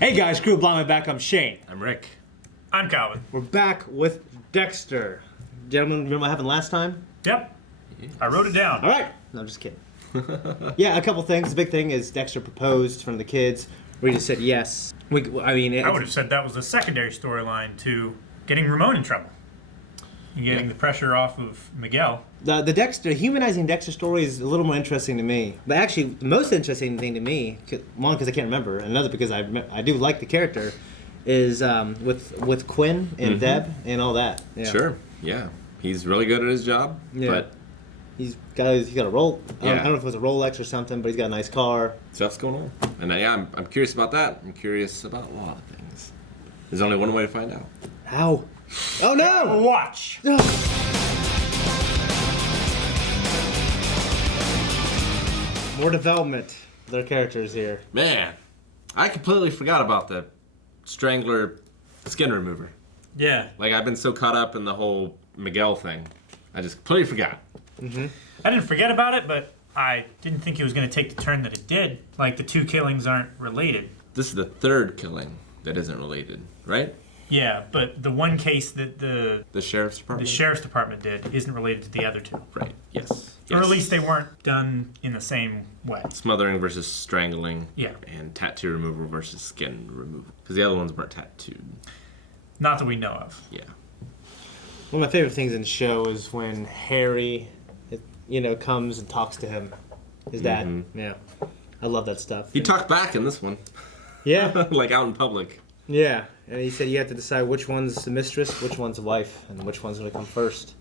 Hey guys, Crew Blind back. I'm Shane. I'm Rick. I'm Calvin. We're back with Dexter. Gentlemen, remember what happened last time? Yep. I wrote it down. All right. No, I'm just kidding. Yeah, a couple things. The big thing is Dexter proposed from the kids. We just said yes. I would have said that was the secondary storyline to getting Ramon in trouble. And getting the pressure off of Miguel. The Dexter, humanizing Dexter story is a little more interesting to me. But actually, the most interesting thing to me, one, because I can't remember, and another because I do like the character, is with Quinn and Deb and all that. Yeah. Sure. Yeah. He's really good at his job. Yeah. But he's got a roll. Yeah. I don't know if it was a Rolex or something, but he's got a nice car. stuff's going on. And I'm curious about that. I'm curious about a lot of things. There's only one way to find out. How? Oh no! Watch. More development of their characters here. Man, I completely forgot about the Strangler skin remover. Yeah. Like, I've been so caught up in the whole Miguel thing. I just completely forgot. Mm-hmm. I didn't forget about it, but I didn't think it was going to take the turn that it did. Like, the two killings aren't related. This is the third killing that isn't related, right? Yeah, but the one case that the sheriff's department? sheriff's department did isn't related to the other two. Right, yes. Or at least they weren't done in the same way. Smothering versus strangling. Yeah. And tattoo removal versus skin removal. Because the other ones weren't tattooed. Not that we know of. Yeah. One of my favorite things in the show is when Harry, comes and talks to him, his dad. Mm-hmm. Yeah, I love that stuff. He talked back in this one. Yeah. Like out in public. Yeah, and he said you have to decide which one's the mistress, which one's the wife, and which one's going to come first.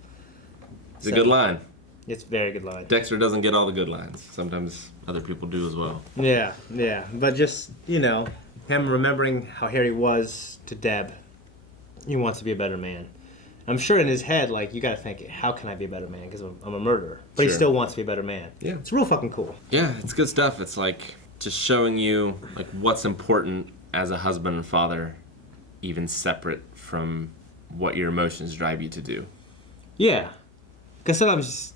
It's a good line. It's a very good line. Dexter doesn't get all the good lines. Sometimes other people do as well. Yeah, but just, him remembering how Harry was to Deb, he wants to be a better man. I'm sure in his head, you got to think, how can I be a better man? Because I'm a murderer. But he Sure. still wants to be a better man. Yeah. It's real fucking cool. Yeah, it's good stuff. It's just showing you what's important as a husband and father, even separate from what your emotions drive you to do. Yeah. Because sometimes,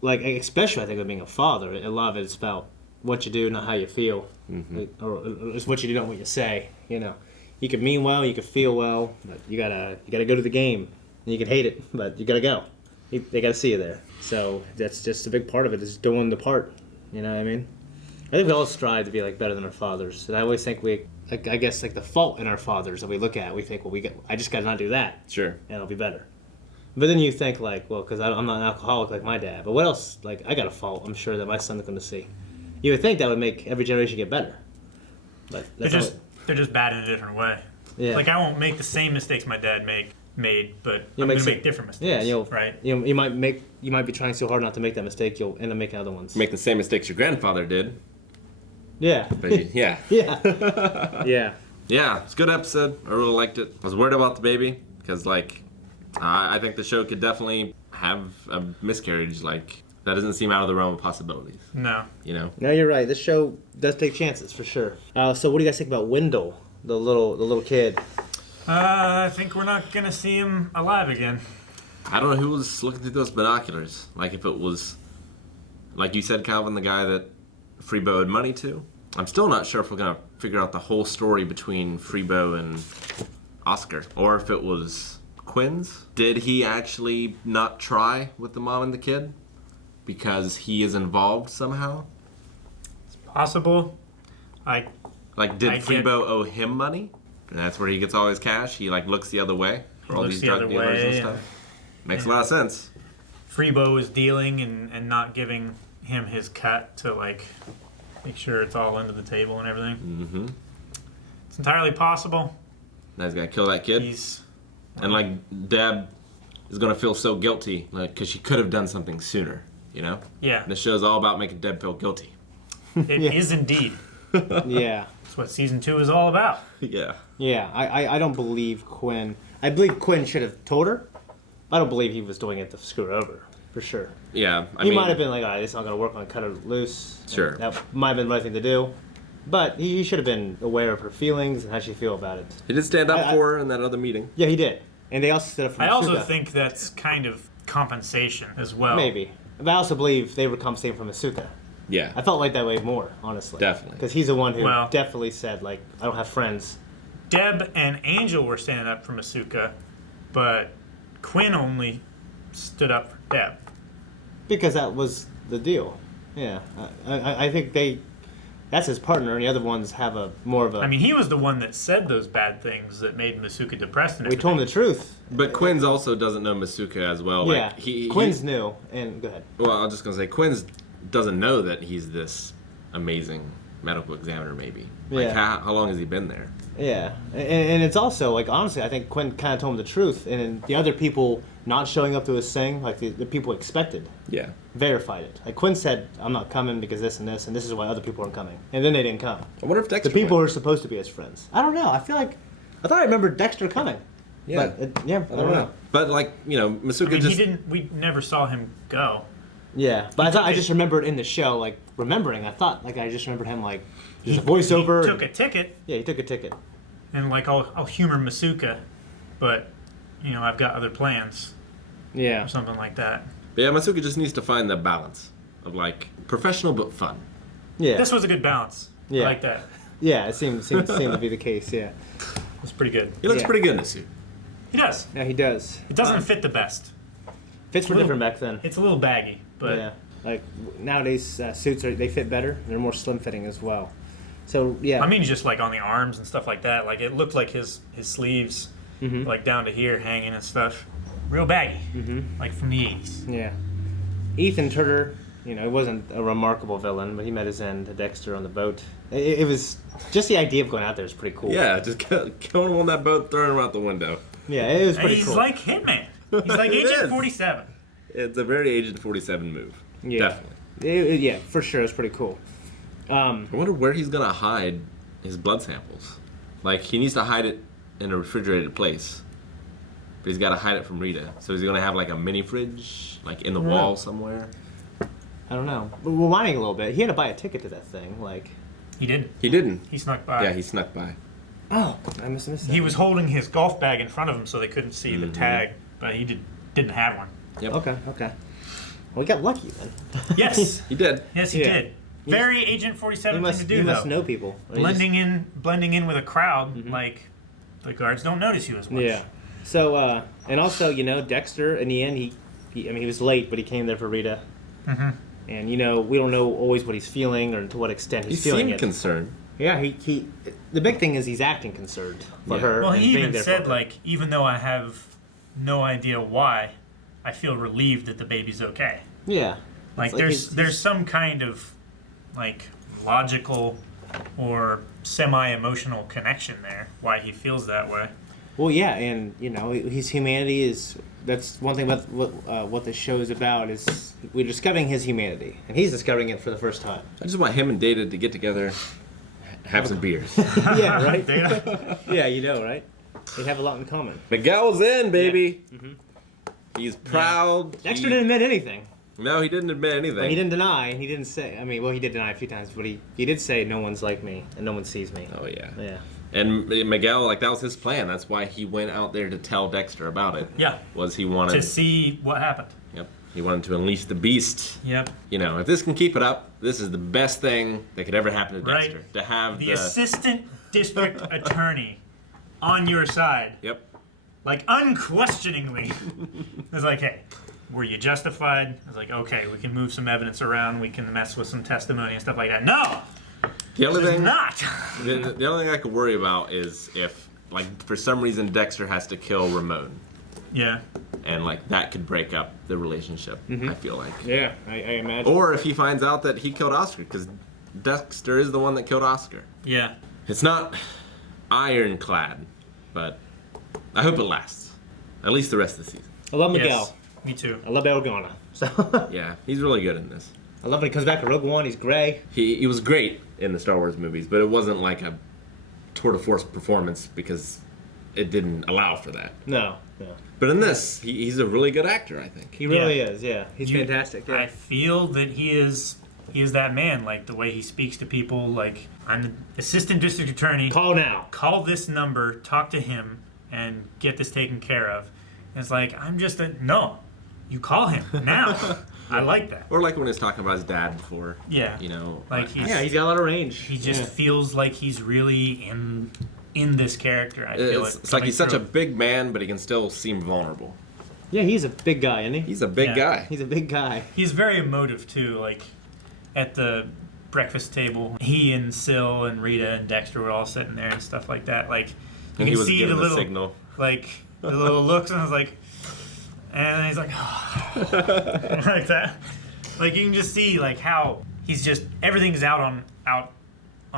especially I think with being a father, a lot of it is about what you do, not how you feel. Mm-hmm. Or it's what you do, not what you say. You can mean well, you can feel well, but you gotta go to the game. And you can hate it, but you gotta go. They gotta see you there. So that's just a big part of it, is doing the part. You know what I mean? I think we all strive to be better than our fathers. And I always think I guess the fault in our fathers that we look at, we think, I just gotta not do that. Sure. And I'll be better. But then you think because I'm not an alcoholic like my dad. But what else? I got a fault. I'm sure that my son's going to see. You would think that would make every generation get better. But They're just bad in a different way. Yeah. I won't make the same mistakes my dad made, but I'm going to make different mistakes. Yeah, and right. You might be trying so hard not to make that mistake, you'll end up making other ones. Make the same mistakes your grandfather did. Yeah. But yeah. Yeah. Yeah. Yeah, it's a good episode. I really liked it. I was worried about the baby because, I think the show could definitely have a miscarriage. That doesn't seem out of the realm of possibilities. No. No, you're right. This show does take chances for sure. So, what do you guys think about Wendell, the little kid? I think we're not gonna see him alive again. I don't know who was looking through those binoculars. If it was, like you said, Calvin, the guy that Freebo owed money to. I'm still not sure if we're gonna figure out the whole story between Freebo and Oscar, or if it was Quinn's. Did he actually not try with the mom and the kid because he is involved somehow? It's possible. Did Freebo owe him money? And that's where he gets all his cash? He looks the other way for all these drug dealers and stuff? Makes a lot of sense. Freebo is dealing and not giving him his cut to make sure it's all under the table and everything. Mm-hmm. It's entirely possible. Now he's gonna kill that kid. And Deb is gonna feel so guilty, because she could have done something sooner, Yeah. The show's all about making Deb feel guilty. It is indeed. Yeah. That's what season 2 is all about. Yeah. Yeah, I don't believe Quinn. I believe Quinn should have told her. I don't believe he was doing it to screw her over, for sure. Yeah, He might have been all right, this is not going to work, I'm going to cut her loose. Sure. And that might have been the right thing to do. But he should have been aware of her feelings and how she feel about it. He did stand up for her in that other meeting. Yeah, he did. And they also stood up for I also Masuka. think that's kind of compensation as well. Maybe. But I also believe they were compensating from Masuka. Yeah. I felt like that way more, honestly. Definitely. Because he's the one who Well- definitely said, I don't have friends. Deb and Angel were standing up for Masuka, but Quinn only stood up for Deb. Because that was the deal. Yeah, I think that's his partner, and the other ones have more of a. I mean, he was the one that said those bad things that made Masuka depressed. And we told him the truth. But Quinn's also doesn't know Masuka as well. Yeah, like, Quinn's new, and go ahead. Well, I was just gonna say Quinn's doesn't know that he's this amazing medical examiner. Maybe. Like, Yeah. how long has he been there? Yeah, and it's also like honestly, I think Quinn kind of told him the truth, and the other people not showing up to his thing, like the people expected, Yeah. verified it. Like Quinn said, "I'm not coming because this and this is why other people aren't coming," and then they didn't come. I wonder if Dexter. The people went. who are supposed to be his friends. I don't know. I thought I remembered Dexter coming. Yeah. But I don't know. But like Masuka I mean, just. we never saw him go. Yeah, but I just remembered in the show, like remembering. I thought like I just remembered him like there's a voiceover. He took a ticket. Yeah, he took a ticket. And like I'll humor Masuka, but I've got other plans Yeah. or something like that. Yeah, Masuka just needs to find the balance of like professional but fun. Yeah. This was a good balance. Yeah. I like that. Yeah, it seemed to be the case. Yeah. It's pretty good. He looks Yeah. pretty good in a suit. He does. Yeah, he does. It doesn't fit the best. Fits were little- different back then. It's a little baggy, but Yeah, like nowadays suits they fit better. They're more slim fitting as well. So yeah, I mean, just like on the arms and stuff like that. Like it looked like his sleeves, like down to here, hanging and stuff, real baggy, like from the '80s. yeah. Ethan Turner, he wasn't a remarkable villain, but he met his end. Dexter on the boat. It was just the idea of going out there is pretty cool. Yeah, just killing him on that boat, throwing him out the window. Yeah, it was pretty He's cool. like Hitman. He's like It Agent is. 47. It's a very Agent 47 move. yeah, Definitely. yeah, for sure, it's pretty cool. I wonder where he's gonna hide his blood samples. Like he needs to hide it in a refrigerated place, but he's got to hide it from Rita. So is he gonna have like a mini fridge, like in the wall somewhere? I don't know. But rewinding a little bit, he had to buy a ticket to that thing. Like, He didn't. He didn't. He snuck by. Yeah, he snuck by. oh, I missed that. He was holding his golf bag in front of him so they couldn't see the tag, but he didn't have one. Yep. Okay. Well, we got lucky then. Yes. He did. Yes, he Yeah. did. Very Agent 47 thing to do, he though. must know people. Or he blending in with a crowd, like the guards don't notice you as much. Yeah. So, and also, Dexter, in the end, he was late, but he came there for Rita. And, we don't know always what he's feeling or to what extent He he's feeling seemed it. concerned. Yeah, the big thing is he's acting concerned for Yeah. her. Well, and he being even there for said, her. like, even though I have no idea why, I feel relieved that the baby's okay. Yeah. Like, It's there's some kind of, like, logical or semi-emotional connection there, why he feels that way. Well, yeah, and, his humanity is... That's one thing about what the show is about is we're discovering his humanity, and he's discovering it for the first time. I just want him and Data to get together, have some beers. Yeah, right? Data? Yeah, right? They have a lot in common. Miguel's in, baby. He's proud. Dexter didn't admit anything. No, he didn't admit anything. But he didn't deny, and he didn't say... he did deny a few times, but he did say, no one's like me, and no one sees me. Oh yeah. Yeah. And Miguel, like that was his plan. That's why he went out there to tell Dexter about it. Yeah. Was he wanted To see what happened. Yep. He wanted to unleash the beast. Yep. If this can keep it up, this is the best thing that could ever happen to Dexter. Right. To have The assistant district attorney on your side, Yep. like unquestioningly, was like, hey, were you justified? I was like, okay, we can move some evidence around, we can mess with some testimony and stuff like that. No, The only it's thing not. the only thing I could worry about is if like for some reason Dexter has to kill Ramon. Yeah. And like that could break up the relationship, I feel like. Yeah, I imagine. Or if he finds out that he killed Oscar, because Dexter is the one that killed Oscar. Yeah. It's not ironclad, but I hope it lasts. At least the rest of the season. I love Miguel. Yes. Me too. I love Organa. So Yeah, he's really good in this. I love when he comes back to Rogue One. He's gray. He was great in the Star Wars movies, but it wasn't like a tour de force performance because it didn't allow for that. No. But in this, he's a really good actor, I think. He really Yeah. is. Yeah, he's You- fantastic. Yeah. I feel that he is that man, like the way he speaks to people, like, I'm the assistant district attorney. Call now. Call this number, talk to him, and get this taken care of. And it's like, no, you call him now. I like that. Or like when he was talking about his dad before. Yeah. You know. Like he's Yeah, he's got a lot of range. he just feels like he's really in this character. I feel It's like he's such a big man, but he can still seem vulnerable. Yeah, he's a big guy, isn't he? He's a big guy. He's a big guy. He's very emotive too. Like at the breakfast table, he and Syl and Rita and Dexter were all sitting there and stuff like that. Like you And can he was see giving the the little signal. like the little looks, and I was like, and he's like, like that. Like you can just see like how he's just everything's out on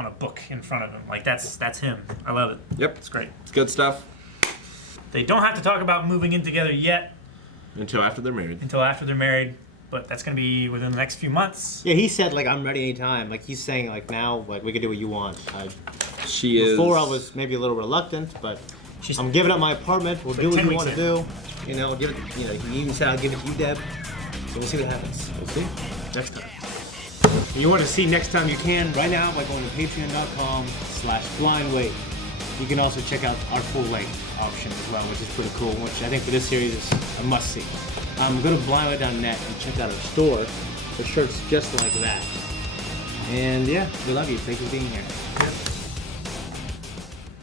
a book in front of him. Like that's him. I love it. Yep. It's great. It's good stuff. They don't have to talk about moving in together yet Until after they're married. but that's gonna be within the next few months. Yeah, he said like I'm ready anytime. Like he's saying like now like we can do what you want. She is. Before I was maybe a little reluctant, but I'm giving up my apartment. We'll do what 10 you weeks want to do. You know, give it. You know, he even said I'll give it to you, Deb. So we'll see what happens. We'll see next time. If you want to see next time, you can right now by going to patreon.com/blindweight. You can also check out our full length option as well, which is pretty cool. Which I think for this series is a must see. Go to blindweight.net and check out our store for shirts just like that. And yeah, we love you. Thank you for being here.